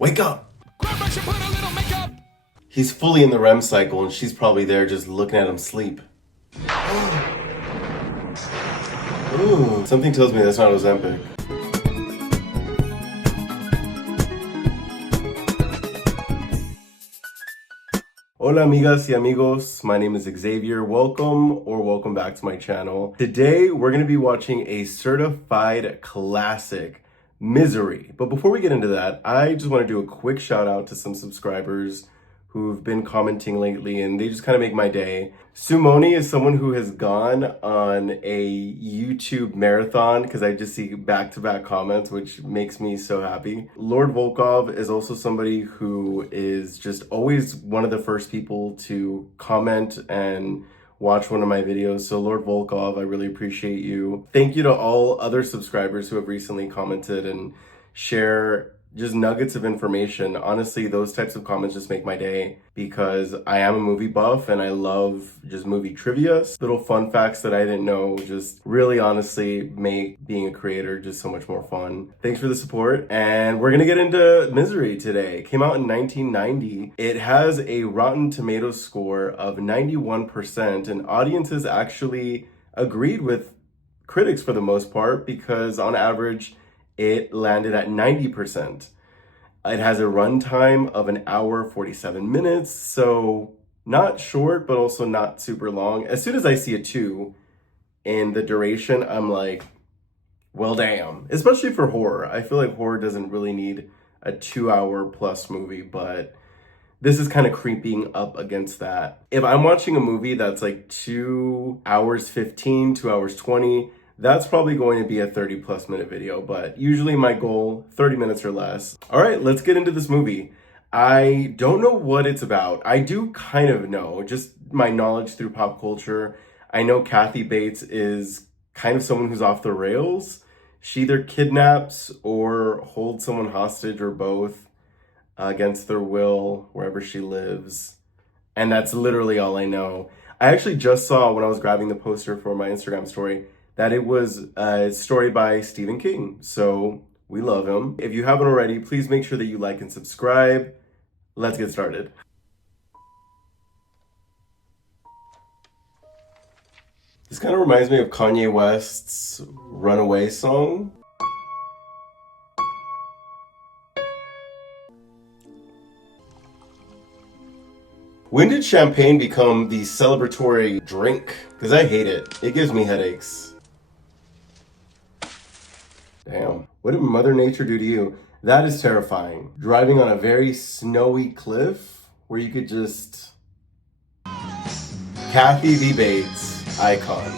Wake up! He's fully in the REM cycle and she's probably there just looking at him sleep. Ooh, something tells me that's not Ozempic. Hola amigas y amigos, my name is Xavier. Welcome back to my channel. Today we're going to be watching a certified classic, Misery. But before we get into that, I just want to do a quick shout out to some subscribers who've been commenting lately and they just kind of make my day. Sumoni is someone who has gone on a YouTube marathon because I just see back-to-back comments, which makes me so happy. Lord Volkov is also somebody who is just always one of the first people to comment and watch one of my videos. So Lord Volkov, I really appreciate you. Thank you to all other subscribers who have recently commented and share just nuggets of information. Honestly, those types of comments just make my day because I am a movie buff and I love just movie trivia. Little fun facts that I didn't know just really honestly make being a creator just so much more fun. Thanks for the support. And we're gonna get into Misery today. It came out in 1990. It has a Rotten Tomatoes score of 91% and audiences actually agreed with critics for the most part because on average, it landed at 90%. It has a runtime of an hour, 47 minutes, so not short, but also not super long. As soon as I see a 2 in the duration, I'm like, well, damn. Especially for horror. I feel like horror doesn't really need a 2-hour plus movie, but this is kind of creeping up against that. If I'm watching a movie that's like 2 hours 15, 2 hours 20, that's probably going to be a 30+ minute video, but usually my goal, 30 minutes or less. All right, let's get into this movie. I don't know what it's about. I do kind of know, just my knowledge through pop culture. I know Kathy Bates is kind of someone who's off the rails. She either kidnaps or holds someone hostage or both against their will wherever she lives. And that's literally all I know. I actually just saw when I was grabbing the poster for my Instagram story that it was a story by Stephen King. So we love him. If you haven't already, please make sure that you like and subscribe. Let's get started. This kind of reminds me of Kanye West's Runaway song. When did champagne become the celebratory drink? Because I hate it. It gives me headaches. Damn. What did Mother Nature do to you? That is terrifying. Driving on a very snowy cliff where you could just... Kathy V. Bates, icon.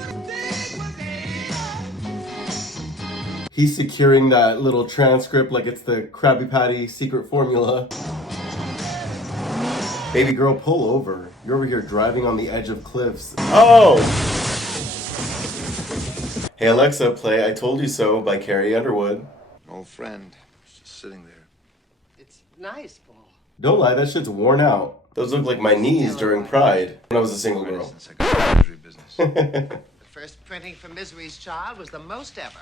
He's securing that little transcript like it's the Krabby Patty secret formula. Baby girl, pull over. You're over here driving on the edge of cliffs. Oh! Hey Alexa, play I Told You So by Carrie Underwood. Old friend, just sitting there. It's nice, Paul. Don't lie, that shit's worn out. Those look like my knees during Pride when I was a single girl. Since I got the business. The first printing for Misery's Child was the most ever.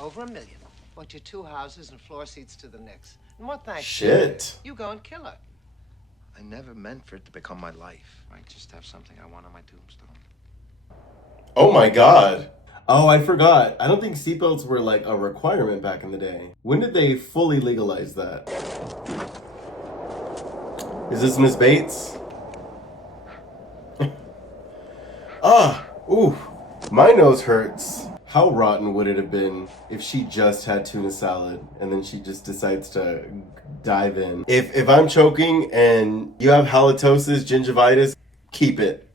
Over 1 million. Bought you 2 houses and floor seats to the Knicks. And what thanks? Shit. You go and kill her. I never meant for it to become my life. I just have something I want on my tombstone. Oh my god. Oh, I forgot. I don't think seatbelts were like a requirement back in the day. When did they fully legalize that? Is this Miss Bates? Ooh, my nose hurts. How rotten would it have been if she just had tuna salad and then she just decides to dive in? If I'm choking and you have halitosis, gingivitis, keep it.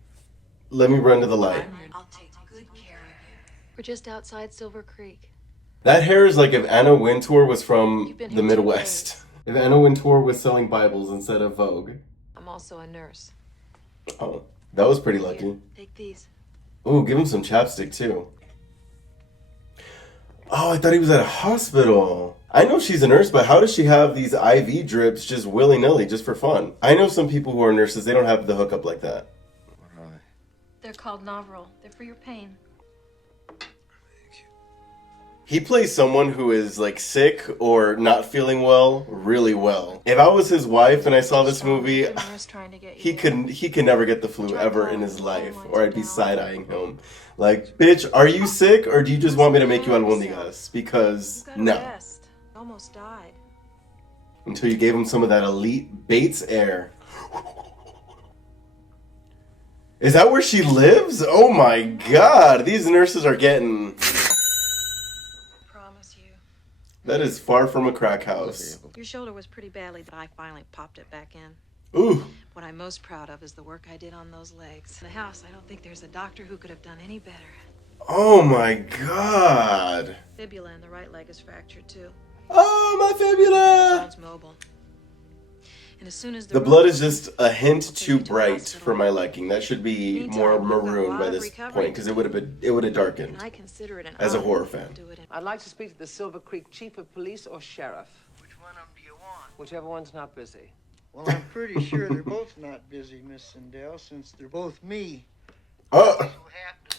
Let me run to the light. I'll take good care of you. We're just outside Silver Creek. That hair is like if Anna Wintour was from You've been the here 2 Midwest. days. If Anna Wintour was selling Bibles instead of Vogue. I'm also a nurse. Oh, that was pretty Here, lucky. take these. Ooh, give him some chapstick too. Oh, I thought he was at a hospital. I know she's a nurse, but how does she have these IV drips just willy-nilly, just for fun? I know some people who are nurses, they don't have the hookup like that. What are They're called Novril. They're for your pain. they? Thank you. He plays someone who is like sick or not feeling well really well. If I was his wife and I saw this movie, he could never get the flu ever in his life, or I'd be side-eyeing him. Like, bitch, are you sick or do you just want me to make you albondigas? Because no. Almost died. Until you gave him some of that elite Bates air. Is that where she lives? Oh my god, these nurses are getting... That is far from a crack house. Your shoulder was pretty badly, but I finally popped it back in. Ooh. What I'm most proud of is the work I did on those legs. In the house, I don't think there's a doctor who could have done any better. Oh my god. Fibula in the right leg is fractured too. Oh, my fibula! Bone's mobile. And as soon as The blood is just a hint too bright for my liking. That should be more maroon by this point, because it would have darkened. I consider it an as a honor horror to fan. do it in- I'd like to speak to the Silver Creek chief of police or sheriff. Which one of them do you want? Whichever one's not busy. Well, I'm pretty sure they're both not busy, Miss Sindel, since they're both me. Oh,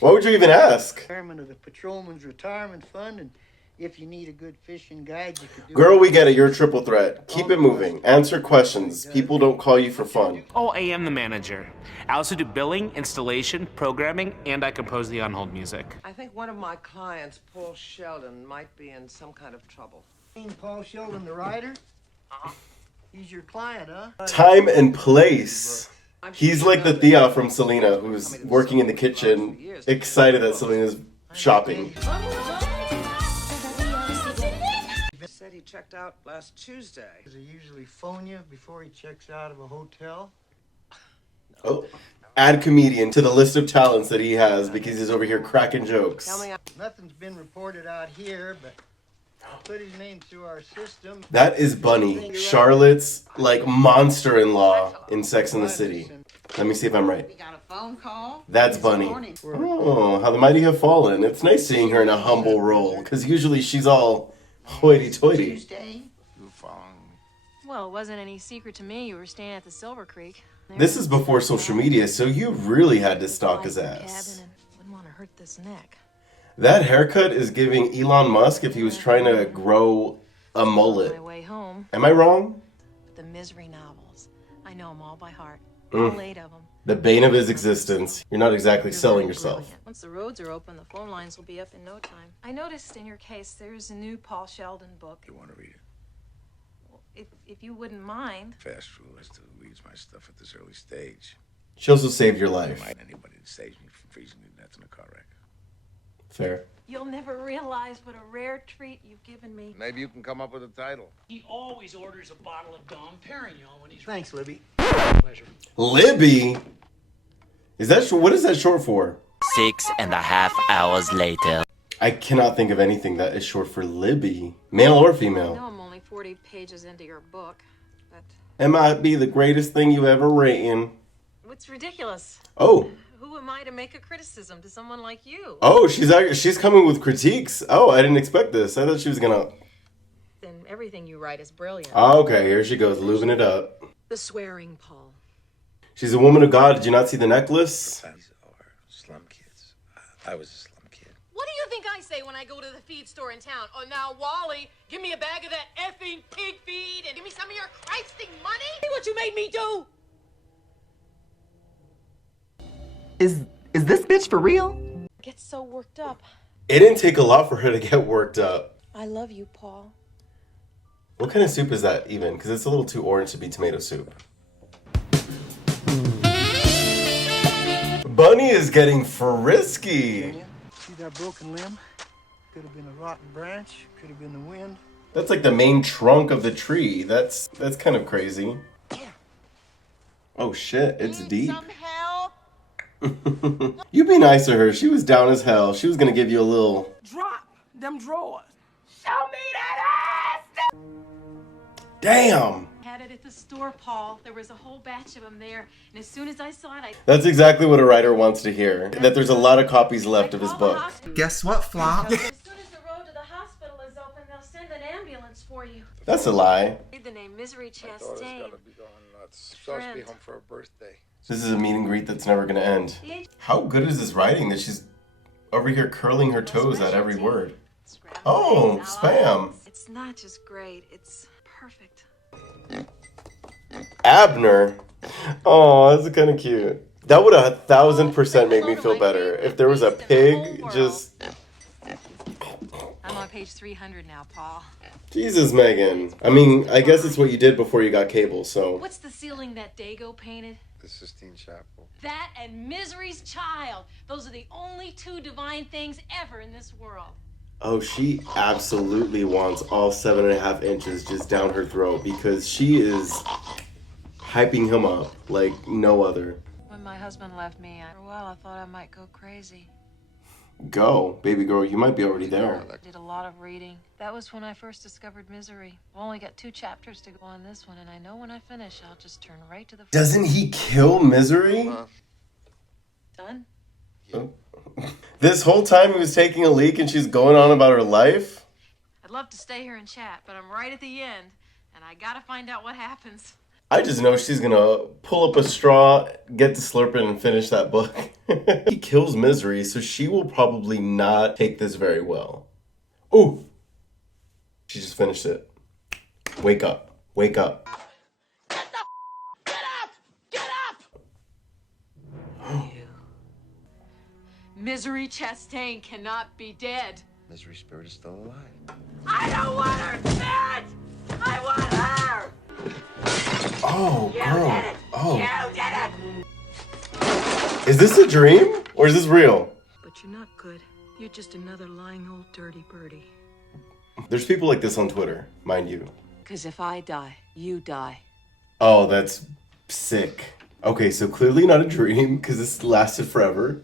why would you even ask? Chairman of the Patrolman's Retirement Fund, and if you need a good fishing guide, you could do Girl, we get it. You're a triple threat. Keep it moving. Answer questions. People don't call you for fun. Oh, I am the manager. I also do billing, installation, programming, and I compose the on-hold music. I think one of my clients, Paul Sheldon, might be in some kind of trouble. Paul Sheldon, the writer? He's your client, huh? Time and place. He's like the Thea from Selena, who's working in the kitchen, excited that Selena's shopping. Said he checked out last Tuesday. Does he usually phone you before he checks out of a hotel? Oh, add comedian to the list of talents that he has because he's over here cracking jokes. Nothing's been reported out here, but I'll put his name through our system. That is Bunny, Charlotte's like monster-in-law in Sex and the City. Let me see if I'm right. We got a phone call. That's Bunny. Oh, how the mighty have fallen. It's nice seeing her in a humble role, because usually she's all hoity-toity. Tuesday. You following me? Well, it wasn't any secret to me you were staying at the Silver Creek. This is before social media, so you really had to stalk his ass. Wouldn't want to hurt this neck. That haircut is giving Elon Musk if he was trying to grow a mullet. My way home, Am I wrong? The Misery novels. I know them all by heart. Mm. All 8 of them. The bane of his existence. You're not exactly selling yourself. Brilliant. Once the roads are open, the phone lines will be up in no time. I noticed in your case there's a new Paul Sheldon book. You want to read it? If you wouldn't mind. Fast rule is to read my stuff at this early stage. She also saved your life. Mind anybody that saves me from freezing to death in a car wreck. Fair. You'll never realize what a rare treat you've given me. Maybe you can come up with a title. He always orders a bottle of Dom Perignon when he's Thanks, Libby. pleasure. Libby? What is that short for? 6.5 hours later. I cannot think of anything that is short for Libby. Male or I know female? I'm only 40 pages into your book, but It might be the greatest thing you ever written. it's ridiculous. Oh. Who am I to make a criticism to someone like you? Oh, she's coming with critiques. Oh, I didn't expect this. I thought she was gonna... Then everything you write is brilliant. Oh, okay, here she goes, lubing it up. The swearing, Paul. She's a woman of God. Did you not see the necklace? These are slum kids. I was a slum kid. What do you think I say when I go to the feed store in town? Oh, now, Wally, give me a bag of that effing pig feed and give me some of your Christing money? See what you made me do? Is this bitch for real? Get so worked up. It didn't take a lot for her to get worked up. I love you, Paul. What kind of soup is that even? Because it's a little too orange to be tomato soup. Bunny is getting frisky. See that broken limb? Could have been a rotten branch. Could have been the wind. That's like the main trunk of the tree. That's kind of crazy. Oh shit, it's deep. Some help? You be nice to her. She was down as hell. She was gonna give you a little... Drop them drawers. Show me that ass! Damn! Had it at the store, Paul. There was a whole batch of them there, and as soon as I saw it, That's exactly what a writer wants to hear. That there's a lot of copies left of his book. Guess what, Flop? As soon as the road to the hospital is open, they'll send an ambulance for you. That's a lie. Read the name Misery Daughter's Chastain. gonna be going nuts. Supposed to be home for her birthday. This is a meet and greet that's never gonna end. How good is this writing that she's over here curling her toes at every word? Scrambled Oh, eggs, spam. It's not just great, it's perfect. Abner. Oh, that's kind of cute. That would 1,000% make me feel better. If there was a pig, just... I'm on page 300 now, Paul. Jesus, Megan. I mean, I guess it's what you did before you got cable, so... What's the ceiling that Dago painted? The Sistine Chapel. That and Misery's Child. Those are the only two divine things ever in this world. Oh, she absolutely wants all 7.5 inches just down her throat because she is hyping him up like no other. When my husband left me, for a while I thought I might go crazy. Go, baby girl, you might be already there. I did a lot of reading. That was when I first discovered Misery. I've only got 2 chapters to go on this one, and I know when I finish, I'll just turn right to the... Doesn't he kill Misery? Done? This whole time he was taking a leak and she's going on about her life? I'd love to stay here and chat, but I'm right at the end, and I gotta find out what happens. I just know she's gonna pull up a straw, get to slurping, and finish that book. He kills Misery, so she will probably not take this very well. Ooh! She just finished it. Wake up. Wake up. Misery Chastain cannot be dead. Misery Spirit is still alive. I don't want her dead! I want her! Oh, girl. Oh. You did it! Is this a dream? Or is this real? But you're not good. You're just another lying old dirty birdie. There's people like this on Twitter, mind you. Because if I die, you die. Oh, that's sick. Okay, so clearly not a dream, because this lasted forever.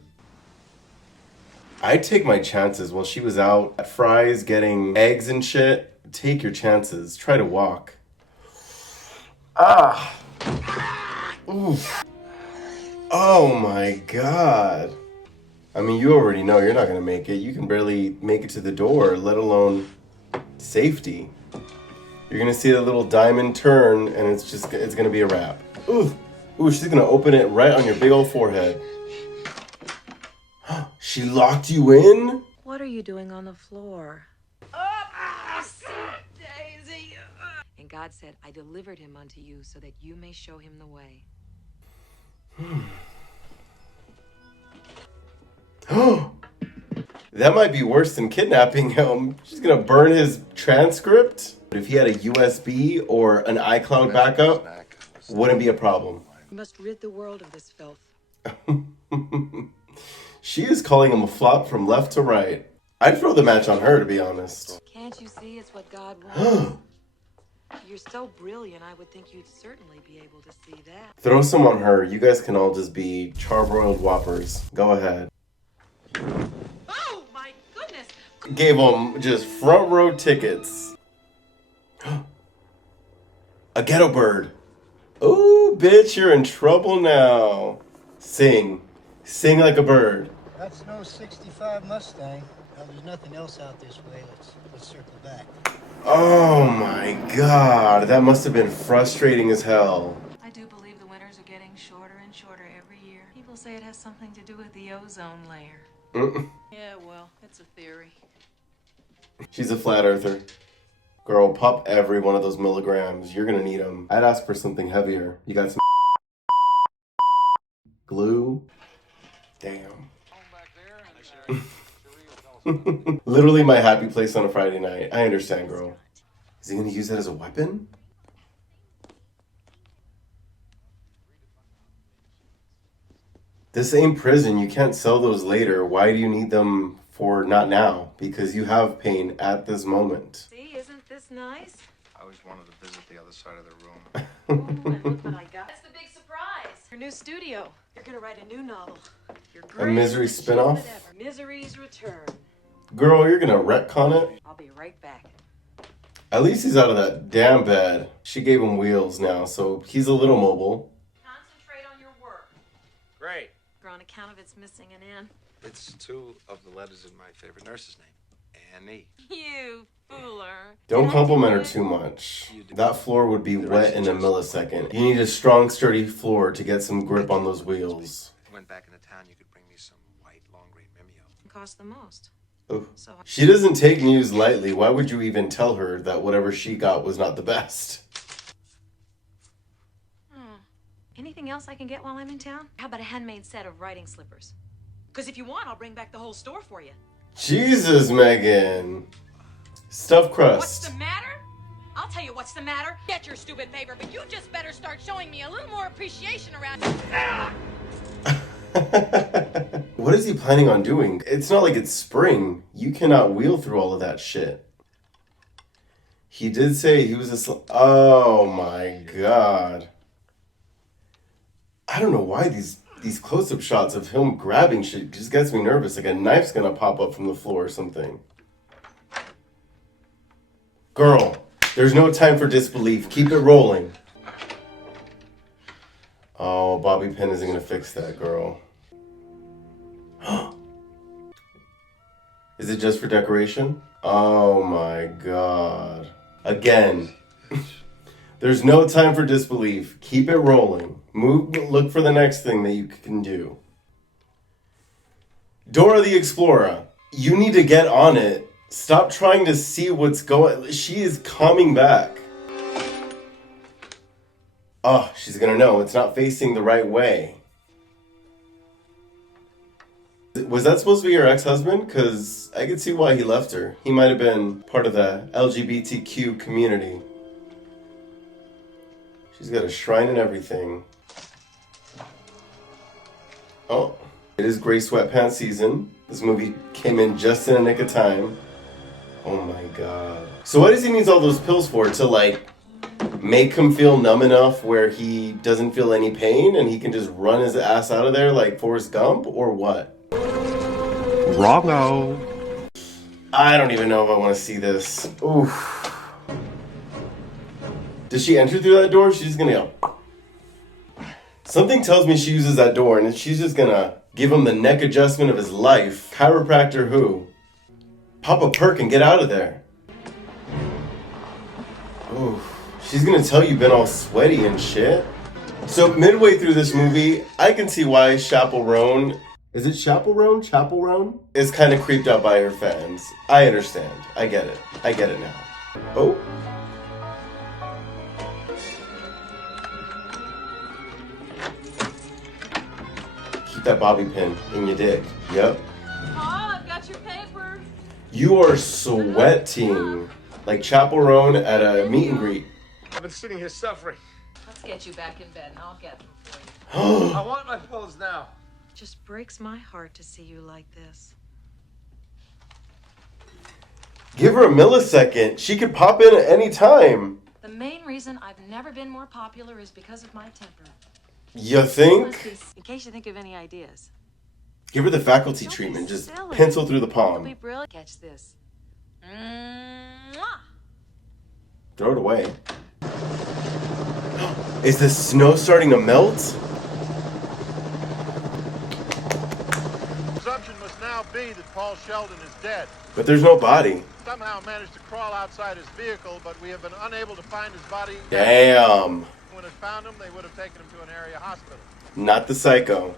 I'd take my chances while she was out at Fry's getting eggs and shit. Take your chances. Try to walk. Ah. Oof. Oh my god. I mean, you already know you're not gonna make it. You can barely make it to the door, let alone safety. You're gonna see that little diamond turn and it's gonna be a wrap. Ooh. Ooh, she's gonna open it right on your big old forehead. She locked you in? What are you doing on the floor? Daisy! And God said, I delivered him unto you so that you may show him the way. That might be worse than kidnapping him. She's gonna burn his transcript. If he had a USB or an iCloud backup, wouldn't be a problem. You must rid the world of this filth. She is calling him a flop from left to right. I'd throw the match on her, to be honest. Can't you see it's what God wants? You're so brilliant, I would think you'd certainly be able to see that. Throw some on her. You guys can all just be charbroiled whoppers. Go ahead. Oh my goodness! Gave them just front row tickets. A ghetto bird. Ooh, bitch, you're in trouble now. Sing. Sing like a bird. That's no 65 Mustang. Well, there's nothing else out this way. Let's circle back. Oh my god, that must have been frustrating as hell. I do believe the winters are getting shorter and shorter every year. People say it has something to do with the ozone layer. Yeah, well, it's a theory. She's a flat earther. Girl, pop every one of those milligrams. You're gonna need them. I'd ask for something heavier. You got some glue? Damn. Literally my happy place on a Friday night. I understand, girl. Is he gonna use that as a weapon? This ain't prison. You can't sell those later. Why do you need them for not now? Because you have pain at this moment. See, isn't this nice? I always wanted to visit the other side of the room. Oh, and look what I got. That's the big surprise. Your new studio. You're gonna write a new novel. Your A Misery spinoff? Misery's Return. Girl, you're gonna retcon it? I'll be right back. At least he's out of that damn bed. She gave him wheels now, so he's a little mobile. Concentrate on your work. Great. On account of its missing an N. It's 2 of the letters in my favorite nurse's name, Annie. You fooler. Don't compliment her too much. That floor would be wet in a millisecond. You need a strong, sturdy floor to get some grip on those wheels. If you went back into town, you could bring me some white long-grain Mimeo. It costs the most. Oh. So She doesn't take news lightly. Why would you even tell her that whatever she got was not the best? anything else I can get while I'm in town? How about a handmade set of riding slippers? Because if you want, I'll bring back the whole store for you. Jesus, Megan. Stuffed crust. What's the matter? I'll tell you what's the matter. Get your stupid paper, but you just better start showing me a little more appreciation around here. What is he planning on doing? It's not like it's spring. You cannot wheel through all of that shit. He did say he was oh my god. I don't know why these close-up shots of him grabbing shit just gets me nervous. Like a knife's gonna pop up from the floor or something. Girl, there's no time for disbelief. Keep it rolling. Oh, bobby pin isn't gonna fix that, girl. Is it just for decoration? Oh my god. Again. There's no time for disbelief. Keep it rolling. Move, look for the next thing that you can do. Dora the Explorer, you need to get on it. Stop trying to see what's going. She is coming back. Oh, she's gonna know. It's not facing the right way. Was that supposed to be her ex-husband? Because I could see why he left her. He might have been part of the LGBTQ community. She's got a shrine and everything. Oh, it is gray sweatpants season. This movie came in just in a nick of time. Oh my god. So what does he need all those pills for? To like make him feel numb enough where he doesn't feel any pain and he can just run his ass out of there like Forrest Gump, or what? Wrongo. I don't even know if I want to see this. Oof. Does she enter through that door? She's just gonna go. Something tells me she uses that door and she's just gonna give him the neck adjustment of his life. Chiropractor who? Pop a perk and get out of there. Oof. She's gonna tell you been all sweaty and shit. So midway through this movie, I can see why Chappell-Roan, is it Chappell-Roan? Chappell-Roan? Is kind of creeped out by her fans. I understand. I get it. I get it now. Oh. Keep that bobby pin in your dick. Yep. Paul, I've got your paper. You are sweating like Chappell-Roan at a meet and greet. I've been sitting here suffering. let's get you back in bed and I'll get them for you. I want my pills now. Just breaks my heart to see you like this. Give her a millisecond. She could pop in at any time. The main reason I've never been more popular is because of my temper. You think? In case you think of any ideas. Give her the faculty Don't treatment. be Just silly. pencil through the It'll be palm. brilliant. Catch this. Mwah! Throw it away. Is the snow starting to melt? Presumption must now be that Paul Sheldon is dead. But there's no body. Somehow managed to crawl outside his vehicle, but we have been unable to find his body. Damn. When it found him, they would have taken him to an area hospital. Not the psycho.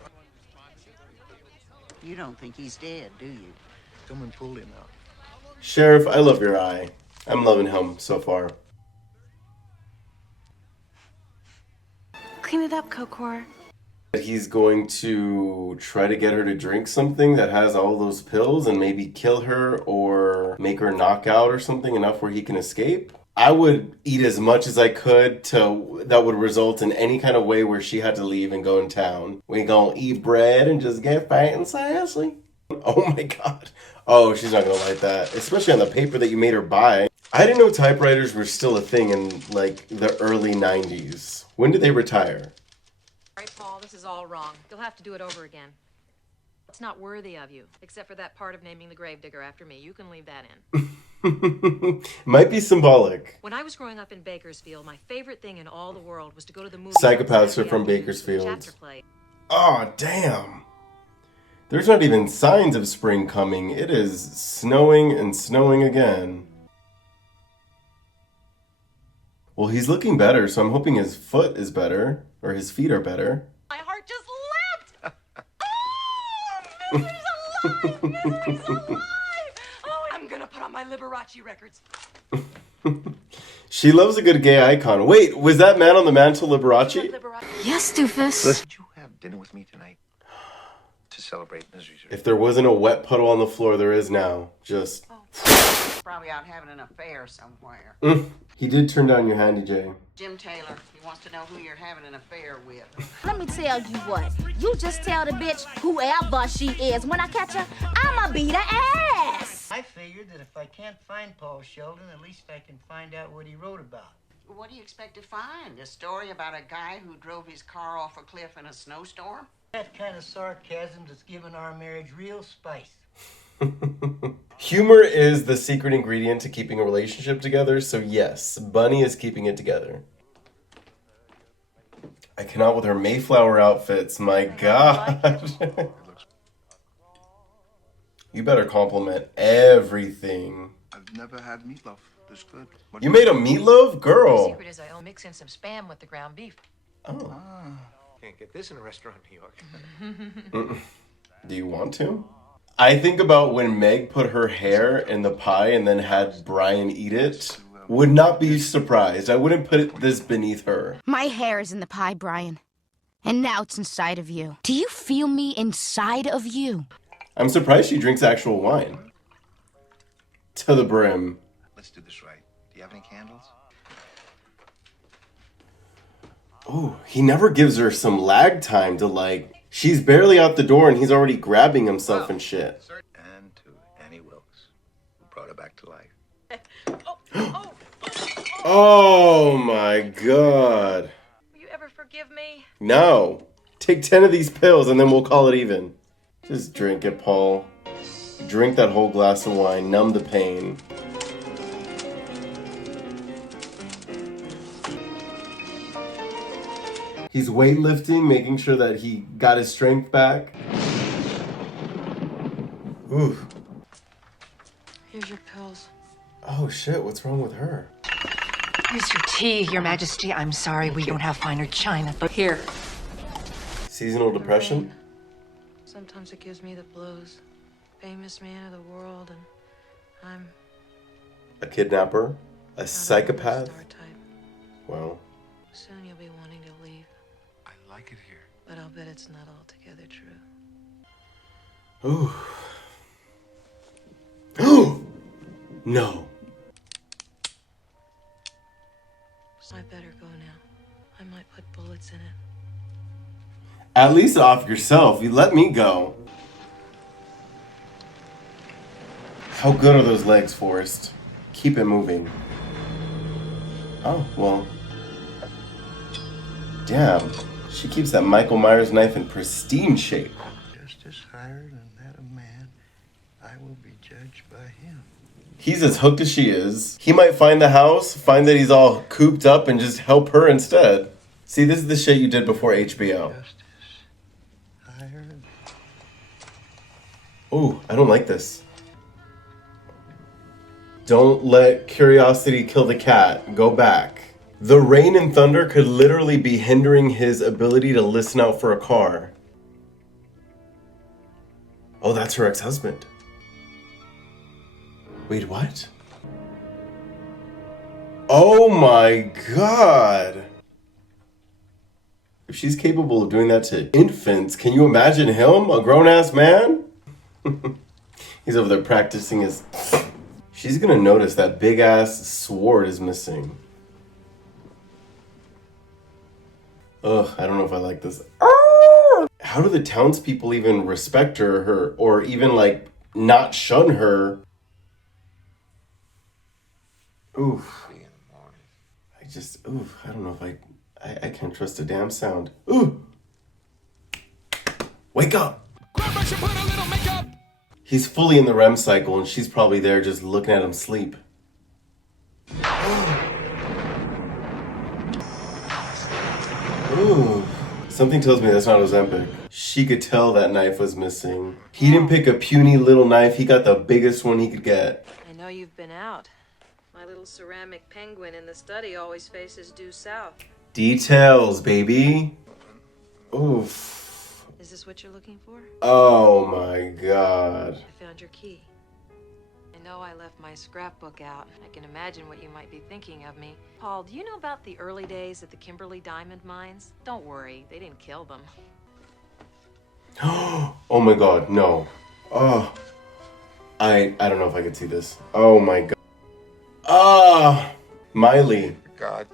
You don't think he's dead, do you? Someone pulled him out. Sheriff, I love your eye. I'm loving him so far. Clean it up, Kokor. He's going to try to get her to drink something that has all those pills and maybe kill her or make her knock out or something enough where he can escape. I would eat as much as I could that would result in any kind of way where she had to leave and go in town. We gonna eat bread and just get fat and sassy. Oh my god. Oh, she's not gonna like that. Especially on the paper that you made her buy. I didn't know typewriters were still a thing in like the early 90s. When did they retire? All right, Paul, this is all wrong. You'll have to do it over again. It's not worthy of you, except for that part of naming the gravedigger after me. You can leave that in. Might be symbolic. When I was growing up in Bakersfield, my favorite thing in all the world was to go to the movie. Psychopaths are from Bakersfield. Oh, damn. There's not even signs of spring coming. It is snowing and snowing again. Well, he's looking better, so I'm hoping his foot is better, or his feet are better. My heart just leapt! Oh, Misery's alive! Misery's alive! my Liberace records. She loves a good gay icon. Wait, was that man on the mantle Liberace? Yes, doofus. Would you have dinner with me tonight to celebrate Misery's? If there wasn't a wet puddle on the floor, there is now. Just. Probably out having an affair somewhere. He did turn down your handy, Jay. Jim Taylor, he wants to know who you're having an affair with. Let me tell you what. You just tell the bitch whoever she is. When I catch her, I'ma beat her ass. I figured that if I can't find Paul Sheldon, at least I can find out what he wrote about. What do you expect to find? A story about a guy who drove his car off a cliff in a snowstorm? That kind of sarcasm that's given our marriage real spice. Humor is the secret ingredient to keeping a relationship together, so yes, Bunny is keeping it together. I cannot with her Mayflower outfits, my god. You better compliment everything. I've never had meatloaf this good. You made a meatloaf? The Girl. secret is I'll mix in some spam with the ground beef. Oh. Can't get this in a restaurant in New York. Do you want to? I think about when Meg put her hair in the pie and then had Brian eat it. Would not be surprised. I wouldn't put this beneath her. My hair is in the pie, Brian. And now it's inside of you. Do you feel me inside of you? I'm surprised she drinks actual wine. To the brim. Let's do this right. Do you have any candles? Oh, he never gives her some lag time to like... She's barely out the door and he's already grabbing himself and shit. And to Annie Wilkes, who brought her back to life. Oh my god. Will you ever forgive me? No. Take 10 of these pills and then we'll call it even. Just drink it, Paul. Drink that whole glass of wine. Numb the pain. He's weightlifting, making sure that he got his strength back. Ooh. Here's your pills. Oh shit, what's wrong with her? Here's your tea, Your Majesty. I'm sorry we don't have finer china, but here. Seasonal depression? Sometimes it gives me the blues. Famous man of the world, and I'm A kidnapper? A psychopath? star type. Well. Soon you'll be wanting to leave, I like it here. but I'll bet it's not altogether true. Ooh. Oh! No. I better go now. I might put bullets in it. At least off yourself. You let me go. How good are those legs, Forrest? Keep it moving. Oh, well. Damn. She keeps that Michael Myers knife in pristine shape. Justice higher than that of man, I will be judged by him. He's as hooked as she is. He might find the house, find that he's all cooped up, and just help her instead. See, this is the shit you did before HBO. Justice higher. Ooh, I don't like this. Don't let curiosity kill the cat. Go back. The rain and thunder could literally be hindering his ability to listen out for a car. Oh, that's her ex-husband. Wait, what? Oh my god! If she's capable of doing that to infants, can you imagine him? A grown-ass man? He's over there practicing his... She's gonna notice that big-ass sword is missing. Ugh, I don't know if I like this. How do the townspeople even respect her, or even, like, not shun her? Oof. I don't know if I can't trust a damn sound. Ooh! Wake up! He's fully in the REM cycle and she's probably there just looking at him sleep. Ooh. Something tells me that's not Ozempic. She could tell that knife was missing. He didn't pick a puny little knife, he got the biggest one he could get. I know you've been out. My little ceramic penguin in the study always faces due south. Details, baby. Oof. Is this what you're looking for? Oh my god. I found your key. know I left my scrapbook out. I can imagine what you might be thinking of me. Paul, do you know about the early days at the Kimberly diamond mines? Don't worry, they didn't kill them. Oh my god, no. Oh. I don't know if I could see this. Oh my god. Ah! Miley. God.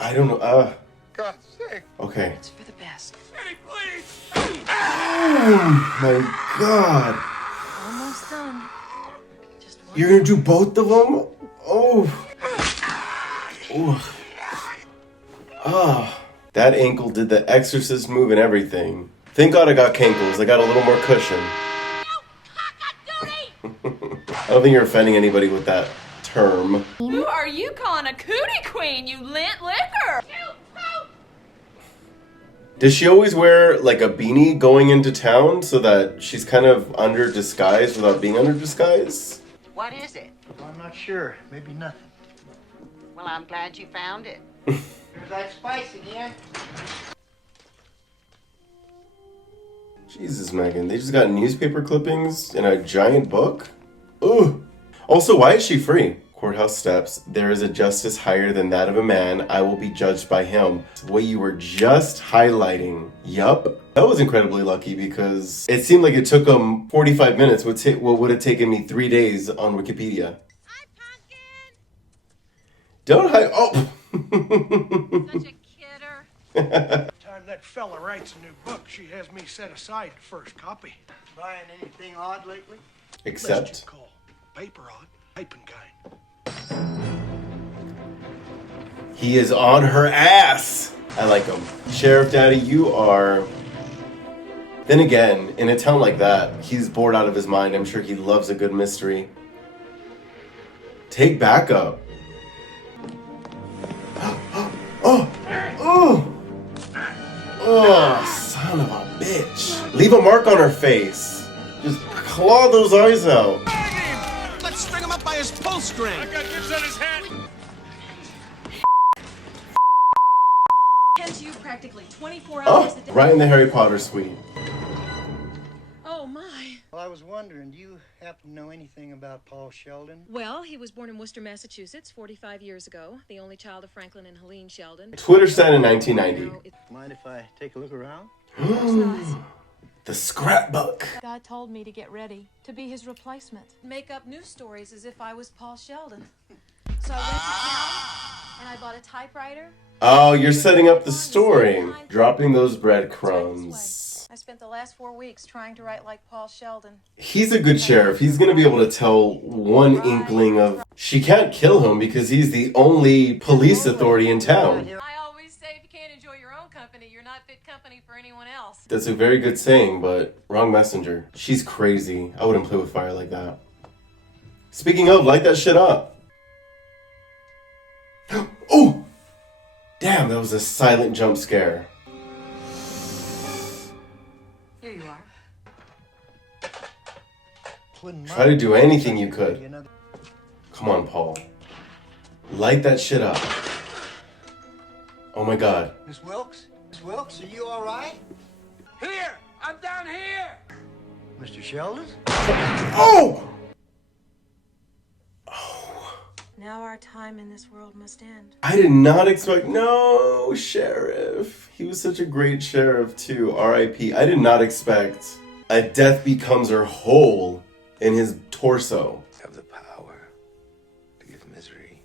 I don't know. God's sake. Okay. It's for the best. Hey, please! Oh my god. Almost done. Just one. You're gonna do both of them? Oh. Oh. Ah. That ankle did the exorcist move and everything. Thank God I got Cankles. I got a little more cushion. I don't think you're offending anybody with that term. Who are you calling a cootie queen, you lint liquor? Does she always wear like a beanie going into town so that she's kind of under disguise without being under disguise? What is it? I'm not sure. Maybe nothing. Well, I'm glad you found it. There's that spice again. Jesus, Megan, they just got newspaper clippings and a giant book? Ugh. Also, why is she free? Courthouse steps. There is a justice higher than that of a man. I will be judged by him. What you were just highlighting. Yup. That was incredibly lucky because it seemed like it took him 45 minutes. What would have taken me 3 days on Wikipedia. Hi, Pumpkin! Don't hide. Oh! Such a kidder. Time that fella writes a new book, she has me set aside the first copy. Buying anything odd lately? Except. Best you call paper odd, typing kind. He is on her ass. I like him. Sheriff Daddy, you are... Then again, in a town like that, he's bored out of his mind. I'm sure he loves a good mystery. Take backup. Oh! Oh! Oh, son of a bitch. Leave a mark on her face. Just claw those eyes out. Let's string him up by his pull string. I got dibs on his hat. Tend to you practically 24 hours Oh, a day. right in the Harry Potter suite. Oh, my. Well, I was wondering, do you happen to know anything about Paul Sheldon? Well, he was born in Worcester, Massachusetts 45 years ago, the only child of Franklin and Helene Sheldon. Twitter said in 1990. Mind if I take a look around? The scrapbook. God told me to get ready to be his replacement. Make up news stories as if I was Paul Sheldon. So I went to town and I bought a typewriter. Oh, you're setting up the story. Dropping those breadcrumbs. I spent the last 4 weeks trying to write like Paul Sheldon. He's a good sheriff. He's gonna be able to tell one inkling of... She can't kill him because he's the only police authority in town. I always say if you can't enjoy your own company, you're not fit company for anyone else. That's a very good saying, but wrong messenger. She's crazy. I wouldn't play with fire like that. Speaking of, light that shit up. Oh! Damn, that was a silent jump scare. Here you are. Try to do anything you could. Come on, Paul. Light that shit up. Oh my god. Miss Wilkes? Miss Wilkes, are you all right? Here! I'm down here! Mr. Sheldon? Oh! Now our time in this world must end. I did not expect... No, Sheriff. He was such a great sheriff, too. R.I.P. I did not expect a death becomes her whole in his torso. Have the power to give misery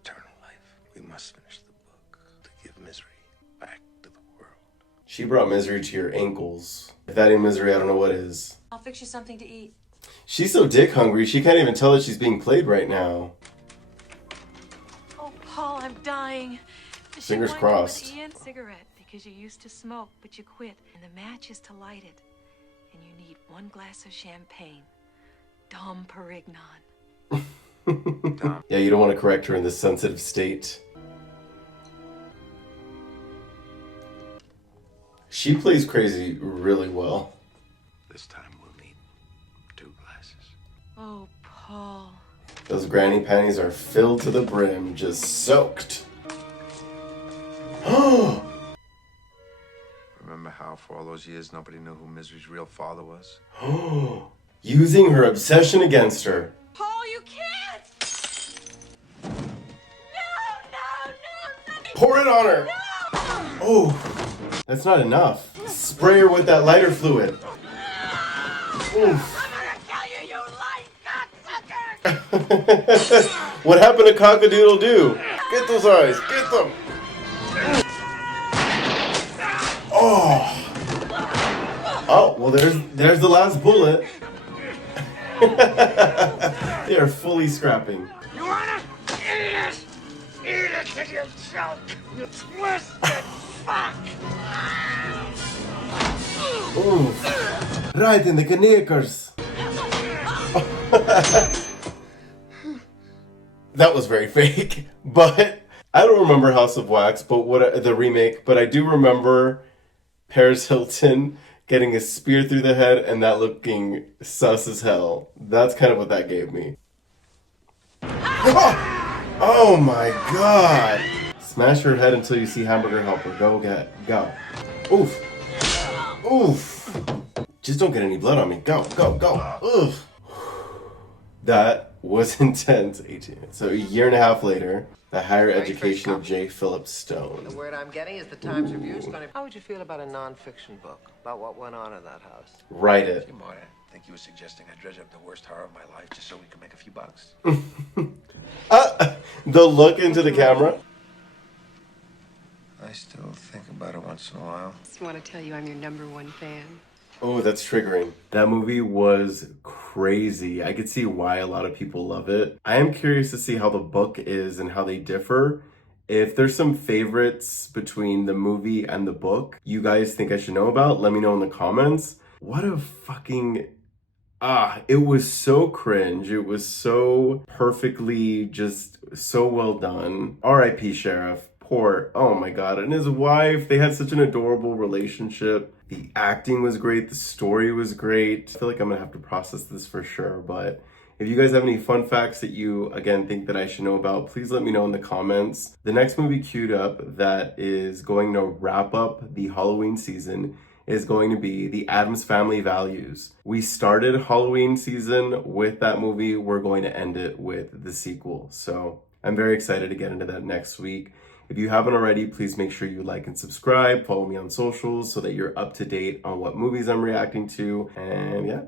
eternal life. We must finish the book to give misery back to the world. She brought misery to your ankles. If that ain't misery, I don't know what is. I'll fix you something to eat. She's so dick hungry, she can't even tell that she's being played right now. Oh, Paul, I'm dying. Does she Fingers wind up with crossed. Ian? Cigarette, because you used to smoke, but you quit. And the match is to light it. And you need 1 glass of champagne. Dom Perignon. Yeah, you don't want to correct her in this sensitive state. She plays crazy really well. This time we'll need 2 glasses. Oh, Paul. Those granny panties are filled to the brim, just soaked. Oh! Remember how for all those years nobody knew who Misery's real father was? using her obsession against her. Paul, you can't! Pour it on her! Oh, that's not enough. Spray her with that lighter fluid. Oof. What happened to Cock-a-doodle-doo? Get those eyes, get them! Oh! Oh, well there's the last bullet. They are fully scrapping. You wanna eat it? Eat it to yourself, you twisted fuck! Oof. Right in the knickers. That was very fake, but I don't remember House of Wax, but the remake, but I do remember Paris Hilton getting a spear through the head and that looking sus as hell. That's kind of what that gave me. Oh my god! Smash her head until you see Hamburger Helper. Go. Oof. Oof. Just don't get any blood on me. Go. Oof. That was intense. 18. So a year and a half later, The Higher Education of J. Philip Stone. The word I'm getting is the Times Review's going to... How would you feel about a non-fiction book about what went on in that house? Write it. Hey, Marta, I think you were suggesting I dredge up the worst horror of my life just so we can make a few bucks. The look into the camera. I still think about it once in a while. Just want to tell you I'm your #1 fan. Oh, that's triggering. That movie was crazy. I could see why a lot of people love it. I am curious to see how the book is and how they differ. If there's some favorites between the movie and the book you guys think I should know about, let me know in the comments. What a fucking... it was so cringe. It was so perfectly, just so well done. R.I.P. Sheriff. Poor, oh my god, and his wife, they had such an adorable relationship. The acting was great, the story was great. I feel like I'm gonna have to process this for sure, but if you guys have any fun facts that you, again, think that I should know about, please let me know in the comments. The next movie queued up that is going to wrap up the Halloween season is going to be The Addams Family Values. We started Halloween season with that movie. We're going to end it with the sequel. So I'm very excited to get into that next week. If you haven't already, please make sure you like and subscribe. Follow me on socials so that you're up to date on what movies I'm reacting to. And yeah,